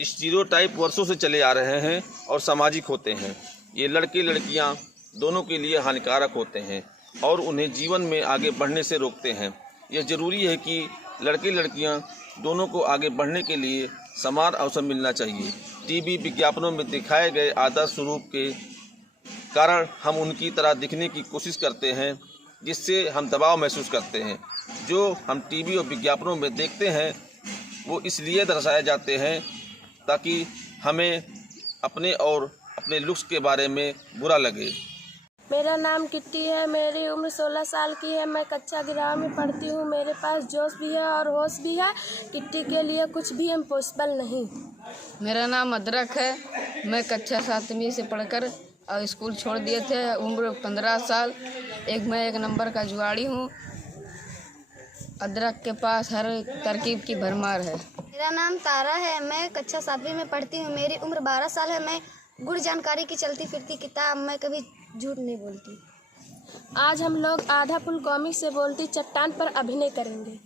Stereotype वर्षों से चले आ रहे हैं और सामाजिक होते हैं। ये लड़के लड़कियां दोनों के लिए हानिकारक होते हैं और उन्हें जीवन में आगे बढ़ने से रोकते हैं। यह ज़रूरी है कि लड़के लड़कियां दोनों को आगे बढ़ने के लिए समान अवसर मिलना चाहिए। टीवी विज्ञापनों में दिखाए गए आदर्श स्वरूप के कारण हम उनकी तरह दिखने की कोशिश करते हैं, जिससे हम दबाव महसूस करते हैं। जो हम टीवी और विज्ञापनों में देखते हैं वो इसलिए दर्शाए जाते हैं ताकि हमें अपने और अपने लुक्स के बारे में बुरा लगे। मेरा नाम किट्टी है। मेरी उम्र 16 साल की है। मैं कक्षा 11 में पढ़ती हूँ। मेरे पास जोश भी है और होश भी है। किट्टी के लिए कुछ भी इम्पॉसिबल नहीं। मेरा नाम अदरक है। मैं कक्षा 7वीं से पढ़कर और स्कूल छोड़ दिए थे। उम्र 15 साल। मैं एक नंबर का जुआड़ी हूँ। अदरक के पास हर तरकीब की भरमार है। मेरा नाम तारा है। मैं कक्षा 7वीं में पढ़ती हूँ। मेरी उम्र 12 साल है। मैं गुड़ जानकारी की चलती फिरती किताब। मैं कभी झूठ नहीं बोलती। आज हम लोग आधा फुल कॉमिक से बोलती चट्टान पर अभिनय करेंगे।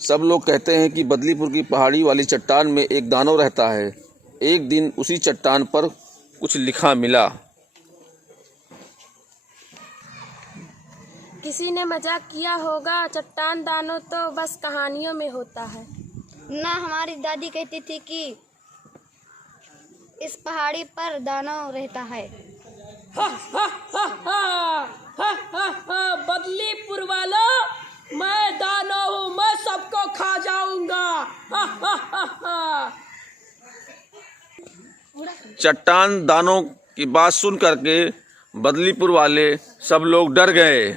सब लोग कहते हैं कि बदलीपुर की पहाड़ी वाली चट्टान में एक दानव रहता है। एक दिन उसी चट्टान पर कुछ लिखा मिला। किसी ने मजाक किया होगा, चट्टान दानव तो बस कहानियों में होता है। ना, हमारी दादी कहती थी कि इस पहाड़ी पर दानव रहता है। बदलीपुर वालों, मैं दानव हूँ, मैं सबको खा जाऊंगा। चट्टान दानव की बात सुन करके बदलीपुर वाले सब लोग डर गए।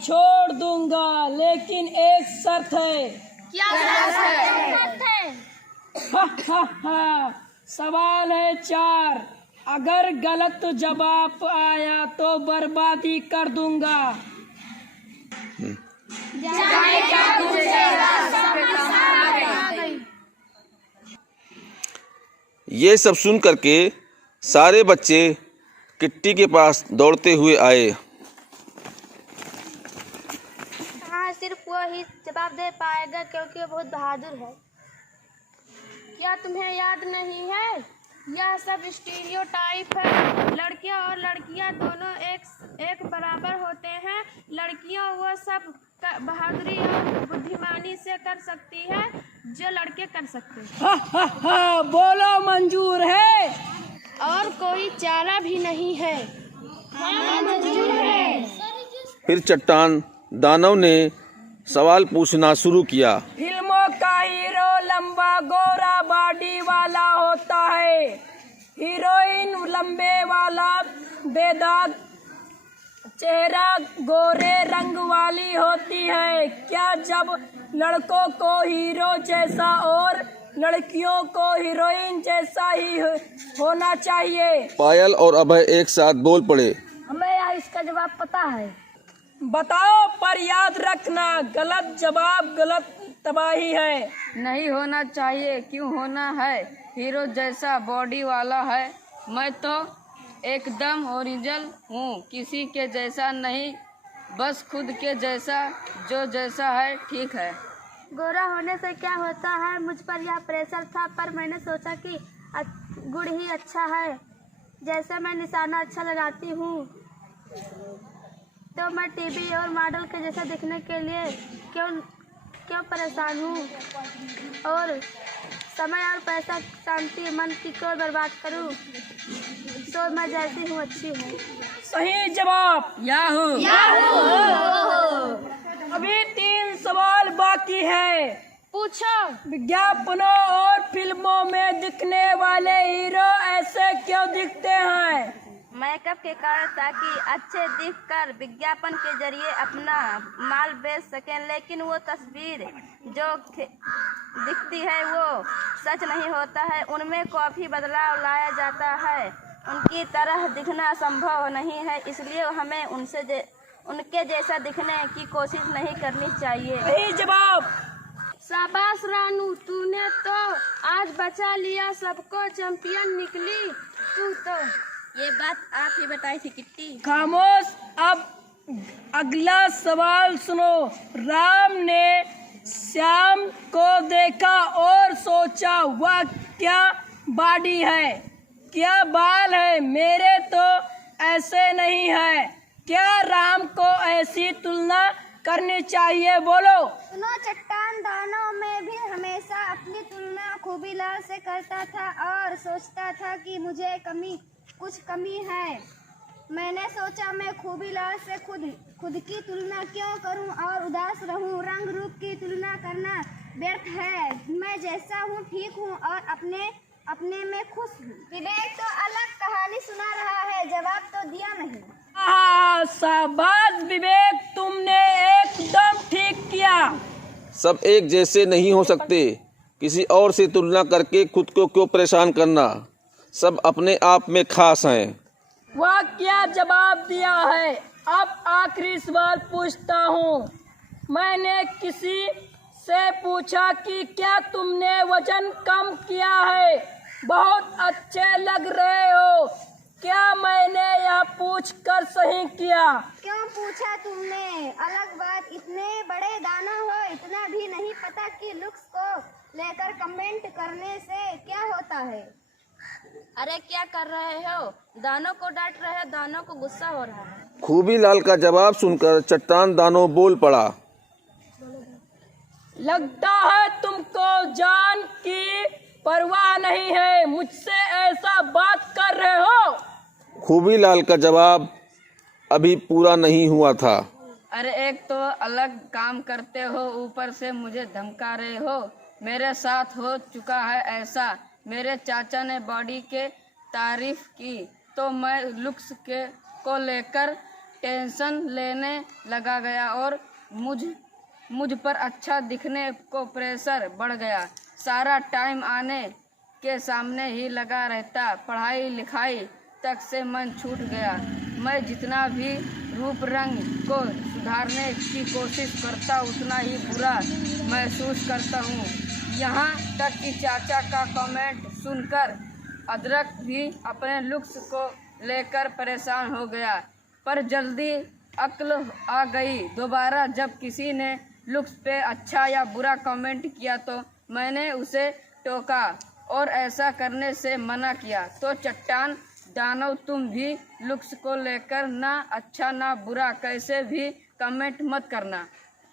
छोड़ दूंगा, लेकिन एक शर्त है। क्या शर्त है? सवाल है 4। अगर गलत जवाब आया तो बर्बादी कर दूंगा। ये सब सुन करके सारे बच्चे किट्टी के पास दौड़ते हुए आए। हाँ, सिर्फ वो ही जवाब दे पाएगा क्योंकि वो बहुत बहादुर है। क्या तुम्हें याद नहीं है? यह सब स्टीरियोटाइप है। लड़के और लड़कियां दोनों एक बराबर होते हैं। लड़कियां वो सब बहादुरी और बुद्धिमानी से कर सकती है जो लड़के कर सकते हैं। बोलो, मंजूर है? और कोई चारा भी नहीं है। हाँ, मंजूर है। फिर चट्टान दानव ने सवाल पूछना शुरू किया। फिल्मों का हीरो लंबा गोरा बॉडी वाला होता है। हीरोइन लंबे वाला बेदाग चेहरा गोरे रंग वाली होती है। क्या जब लड़कों को हीरो जैसा और लड़कियों को हीरोइन जैसा ही होना चाहिए? पायल और अभय एक साथ बोल पड़े। हमें इसका जवाब पता है। बताओ, पर याद रखना, गलत जवाब गलत तबाही है। नहीं होना चाहिए। क्यों होना है? हीरो जैसा बॉडी वाला है। मैं तो एकदम ओरिजिनल हूँ, किसी के जैसा नहीं, बस खुद के जैसा। जो जैसा है ठीक है। गोरा होने से क्या होता है? मुझ पर यह प्रेशर था, पर मैंने सोचा कि गुड़ ही अच्छा है। जैसे मैं निशाना अच्छा लगाती हूँ तो मैं टीवी और मॉडल के जैसा दिखने के लिए क्यों परेशान हूँ? और समय और पैसा शांति मन की क्यों बर्बाद करूँ? तो मैं जैसी हूँ अच्छी हूँ। सही जवाब। याहू। अभी 3 सवाल बाकी है। पूछो। विज्ञापनों और फिल्मों में दिखने वाले हीरो ऐसे क्यों दिखते हैं? मेकअप के कारण, ताकि अच्छे दिखकर विज्ञापन के जरिए अपना माल बेच सकें। लेकिन वो तस्वीर जो दिखती है वो सच नहीं होता है। उनमें काफी बदलाव लाया जाता है। उनकी तरह दिखना संभव नहीं है, इसलिए हमें उनके जैसा दिखने की कोशिश नहीं करनी चाहिए। सही जवाब। शाबाश रानू, तूने तो आज बचा लिया, सबको चैंपियन निकली तू तो। ये बात आप ही बताई थी किट्टी। खामोश। अब अगला सवाल सुनो। राम ने श्याम को देखा और सोचा वह क्या बॉडी है, क्या बाल है, मेरे तो ऐसे नहीं है। क्या राम को ऐसी तुलना करनी चाहिए? बोलो। सुनो, चट्टान दानों में भी हमेशा अपनी तुलना खूबीलाल से करता था और सोचता था कि मुझे कुछ कमी है। मैंने सोचा मैं खूबीलाल से खुद की तुलना क्यों करूं और उदास रहूं। रंग रूप की तुलना करना व्यर्थ है। मैं जैसा हूं ठीक हूं और अपने में खुश हूं। विवेक तो अलग कहानी सुना रहा है, जवाब तो दिया नहीं। शाबाश विवेक, तुमने एकदम ठीक किया। सब एक जैसे नहीं हो सकते, किसी और से तुलना करके खुद को क्यों परेशान करना। सब अपने आप में खास हैं। वह क्या जवाब दिया है। अब आखिरी सवाल पूछता हूँ। मैंने किसी से पूछा कि क्या तुमने वजन कम किया है, बहुत अच्छे लग रहे हो। क्या मैंने यह पूछ कर सही किया? क्यों पूछा तुमने? अलग बात, इतने बड़े दाना हो, इतना भी नहीं पता कि लुक्स को लेकर कमेंट करने से क्या होता है। अरे क्या कर रहे हो? दानों को डांट रहे हो, दानों को गुस्सा हो रहा है। खूबीलाल का जवाब सुनकर चट्टान दानों बोल पड़ा। लगता है तुमको जान की परवाह नहीं है, मुझसे ऐसा बात कर रहे हो। खूबीलाल का जवाब अभी पूरा नहीं हुआ था। अरे एक तो अलग काम करते हो, ऊपर से मुझे धमका रहे हो। मेरे साथ हो चुका है ऐसा। मेरे चाचा ने बॉडी के तारीफ की तो मैं लुक्स को लेकर टेंशन लेने लगा गया और मुझ पर अच्छा दिखने को प्रेशर बढ़ गया। सारा टाइम आने के सामने ही लगा रहता, पढ़ाई लिखाई तक से मन छूट गया। मैं जितना भी रूप रंग को सुधारने की कोशिश करता उतना ही बुरा महसूस करता हूँ। यहाँ तक कि चाचा का कमेंट सुनकर अदरक भी अपने लुक्स को लेकर परेशान हो गया। पर जल्दी अक्ल आ गई। दोबारा जब किसी ने लुक्स पे अच्छा या बुरा कमेंट किया तो मैंने उसे टोका और ऐसा करने से मना किया। तो चट्टान दानव, तुम भी लुक्स को लेकर ना अच्छा ना बुरा कैसे भी कमेंट मत करना।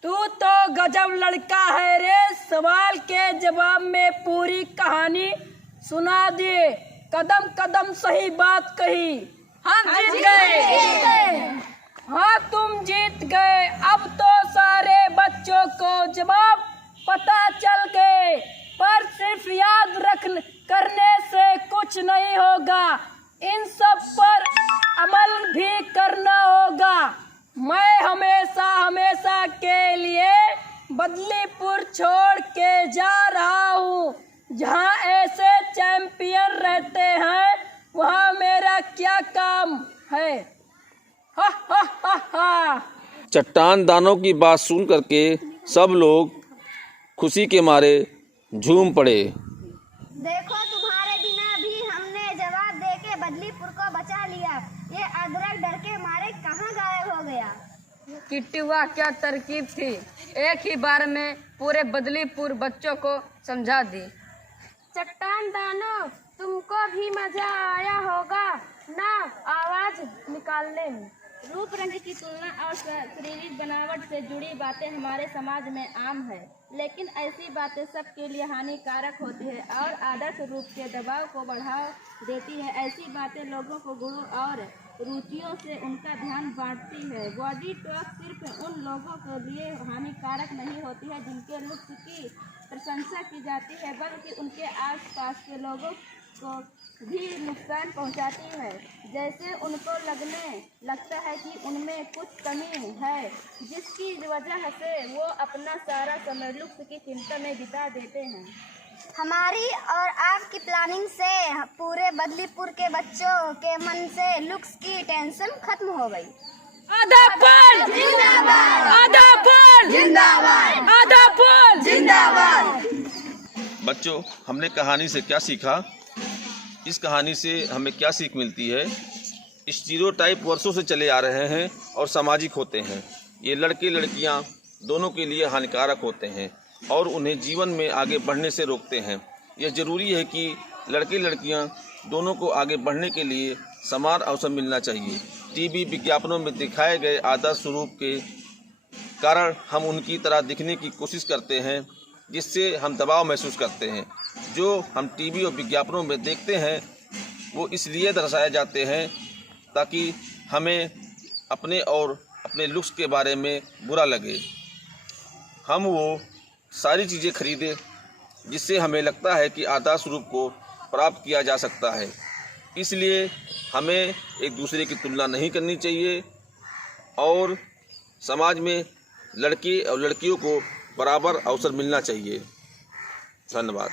तू तो गजब लड़का है रे। सवाल के जवाब में पूरी कहानी सुना दिए। कदम कदम सही बात कही। हम जीत गए। हाँ, तुम जीत गए। अब तो सारे बच्चों को जवाब पता चल गए। पर सिर्फ याद करने से कुछ नहीं होगा, इन सब पर अमल भी करना होगा। मैं हमेशा के लिए बदलीपुर छोड़ के जा रहा हूँ। जहाँ ऐसे चैंपियन रहते हैं वहाँ मेरा क्या काम है। हा हा हा हा। चट्टान दानों की बात सुन करके सब लोग खुशी के मारे झूम पड़े। देखो, तुम्हारे बिना भी हमने जवाब देके बदलीपुर को बचा लिया। ये अदरक डर के मारे कहाँ गायब हो गया। किट्टी, वाह क्या तरकीब थी। एक ही बार में पूरे बदलीपुर बच्चों को समझा दी। चट्टान दानव, तुमको भी मजा आया होगा ना आवाज निकालने में। रूप रंग की तुलना और शारीरिक बनावट से जुड़ी बातें हमारे समाज में आम है, लेकिन ऐसी बातें सबके लिए हानिकारक होती है और आदर्श रूप के दबाव को बढ़ा देती है। ऐसी बातें लोगों को गुणों और रुचियों से उनका ध्यान बांटती है। बॉडी टॉक सिर्फ उन लोगों के लिए हानिकारक नहीं होती है जिनके लुक्स की प्रशंसा की जाती है, बल्कि उनके आसपास के लोगों को भी नुकसान पहुंचाती है। जैसे उनको लगता है कि उनमें कुछ कमी है, जिसकी वजह से वो अपना सारा समय लुक्स की चिंता में बिता देते हैं। हमारी और आपकी प्लानिंग से पूरे बदलीपुर के बच्चों के मन से लुक्स की टेंशन खत्म हो गई। आधा फल जिंदाबाद, आधा फल जिंदाबाद, आधा फल जिंदाबाद। बच्चों, हमने कहानी से क्या सीखा? इस कहानी से हमें क्या सीख मिलती है? स्टीरियोटाइप वर्षों से चले आ रहे हैं और सामाजिक होते हैं। ये लड़के लड़कियां दोनों के लिए हानिकारक होते हैं और उन्हें जीवन में आगे बढ़ने से रोकते हैं। यह ज़रूरी है कि लड़के लड़कियां दोनों को आगे बढ़ने के लिए समान अवसर मिलना चाहिए। टीवी विज्ञापनों में दिखाए गए आदर्श स्वरूप के कारण हम उनकी तरह दिखने की कोशिश करते हैं, जिससे हम दबाव महसूस करते हैं। जो हम टीवी और विज्ञापनों में देखते हैं वो इसलिए दर्शाए जाते हैं ताकि हमें अपने और अपने लुक्स के बारे में बुरा लगे। हम वो सारी चीज़ें खरीदें जिससे हमें लगता है कि आदर्श रूप को प्राप्त किया जा सकता है। इसलिए हमें एक दूसरे की तुलना नहीं करनी चाहिए और समाज में लड़के और लड़कियों को बराबर अवसर मिलना चाहिए। धन्यवाद।